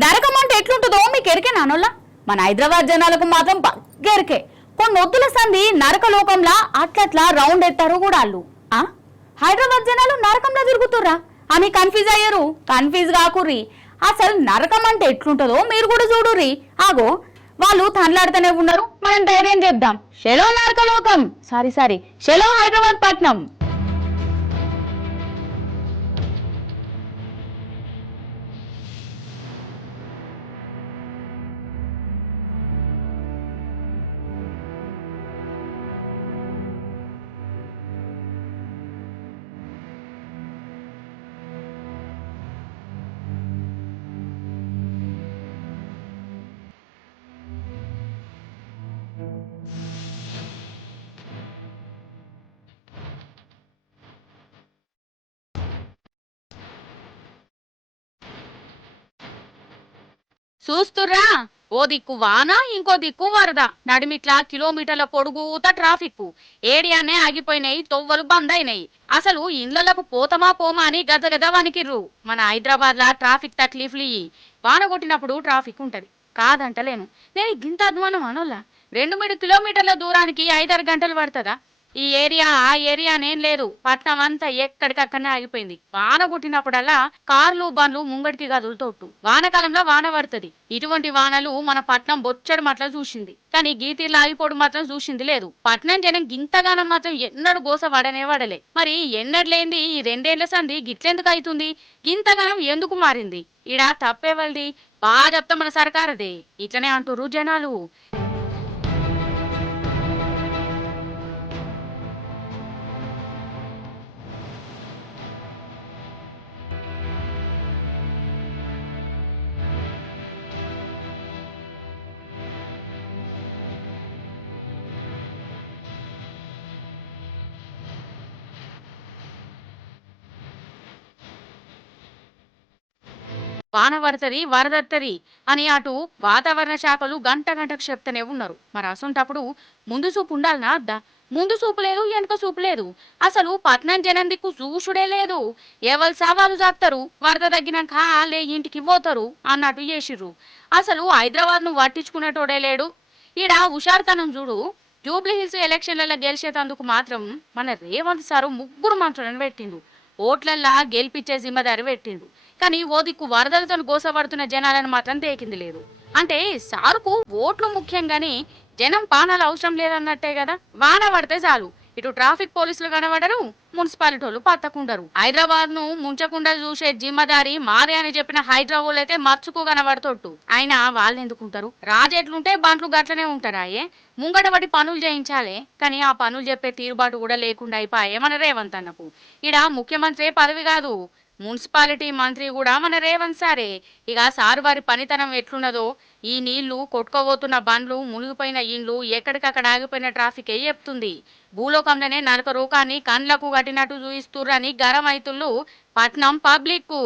నరకం అంటే ఎట్లుంటుందో మీకు ఎరికే నానోళ్ళ మన హైదరాబాద్ జనాలకు మాత్రం బగ్గెరికే కొన్ని వద్దుల సంది నరకలోకంలా అట్లట్లా రౌండ్ ఎత్తారు కూడా వాళ్ళు హైదరాబాద్ జనాలు నరకంలో తిరుగుతుర్రా అని కన్ఫ్యూజ్ అయ్యారు. కన్ఫ్యూజ్ కాకుర్రి, అసలు నరకం అంటే ఎట్లుంటుందో మీరు కూడా చూడుర్రి. ఆగో వాళ్ళు తనలాడుతూనే ఉన్నారు, మనం ధైర్యం చెప్దాం. షెలో నరకలోకం, సారీ షెలో హైదరాబాద్ పట్నం. చూస్తుర్రా, ఓ దిక్కు వాన, ఇంకో దిక్కు వరద, నడిమిట్లా కిలోమీటర్ల పొడుగుత ట్రాఫిక్. ఏరియానే ఆగిపోయినాయి, తొవ్వలు బంద్ అయినాయి. అసలు ఇళ్లకు పోతమా పోమా అని గదగద వణికిర్రు. మన హైదరాబాద్ లా ట్రాఫిక్ తక్లీఫ్లు వాన కొట్టినప్పుడు ట్రాఫిక్ ఉంటది కాదంటలేను, నేను గింత అధ్వానం అనోళ్ళ 2-3 కిలోమీటర్ల దూరానికి 5-6 గంటలు పడుతుందా? ఈ ఏరియా ఆ ఏరియా నేం లేదు, పట్నం అంతా ఎక్కడికక్కడనే ఆగిపోయింది. వాన కొట్టినప్పుడల్లా కార్లు బండ్లు ముంగడికి కదులుతోట్టు. వానకాలంలో వాన పడుతుంది. ఇటువంటి వానలు మన పట్నం బొచ్చడి మట్ల చూసింది, కానీ గీతీర్లు ఆగిపోవడం మాత్రం చూసింది లేదు. పట్నం జనం గింతగానం మాత్రం ఎన్నడు గోస వడనే వడలే. మరి ఎన్నడు లేంది ఈ 2 ఏళ్ల సంది గిట్లెందుకు అవుతుంది? గింతగానం ఎందుకు మారింది? ఈడ తప్పేవల్ది? బాగా చెప్తా మన సర్కారదే. ఇట్లనే అంటుర్రు జనాలు. వాన పడుతుంది వరదత్తది అని అటు వాతావరణ శాఖలు గంటకు చెప్తూనే ఉన్నారు. మరి అసంటప్పుడు ముందు చూపు ఉండాలనా అద్దా? ముందు చూపు లేదు, వెనుక చూపు లేదు. అసలు పట్నం జనం దిక్కు చూసుడే లేదు. ఎవరు సవాలు చేస్తారు, వరద తగ్గినాక లే ఇంటికి పోతారు అన్నట్టు చేసిర్రు. అసలు హైదరాబాద్ ను పట్టించుకునేటోడే లేడు. ఈడ హుషారుతనం చూడు. జూబ్లీ హిల్స్ ఎలక్షన్లలో గెలిచేటందుకు మాత్రం మన రేవంత్ సారు 3 మంత్రులను పెట్టిండు. ఓట్లల్లా గెలిపించే జిమ్మదారి పెట్టిండు. కానీ ఓ దిక్కు వరదలతో గోసపడుతున్న జనాలను మాత్రం తేకింది లేదు. అంటే సారుకు ఓట్లు ముఖ్యం గాని జనం పానాలు అవసరం లేదన్నట్టే కదా. వాన పడితే చాలు, ఇటు ట్రాఫిక్ పోలీసులు కనబడరు, మున్సిపాలిటీలు పత్తకుండరు. హైదరాబాద్ ను ముంచకుండా చూసే జిమ్మదారి మారే అని చెప్పిన హైదరాబాద్ అయితే మచ్చుకు కనబడుతోట్టు. అయినా వాళ్ళు ఎందుకుంటారు? రాజెట్లుంటే బంట్లు గట్లనే ఉంటారాయే. ముంగట పడి పనులు చేయించాలే, కానీ ఆ పనులు చెప్పే తీరుబాటు కూడా లేకుండా అయిపోయే మన రేవంత్ అన్నకు. ఈడ ముఖ్యమంత్రి పదవి కాదు, మున్సిపాలిటీ మంత్రి కూడా మన రేవంత్ సారే. ఇక సారు వారి పనితనం ఎట్లున్నదో ఈ నీళ్లు కొట్టుకోబోతున్న బండ్లు, మునిగిపోయిన ఇండ్లు, ఎక్కడికక్కడ ఆగిపోయిన ట్రాఫిక్ చెప్తుంది. భూలోకంలోనే నరక రూకాన్ని కండ్లకు కట్టినట్టు చూయిస్తుర్రని గరం అయితుళ్ళు పట్నం పబ్లిక్.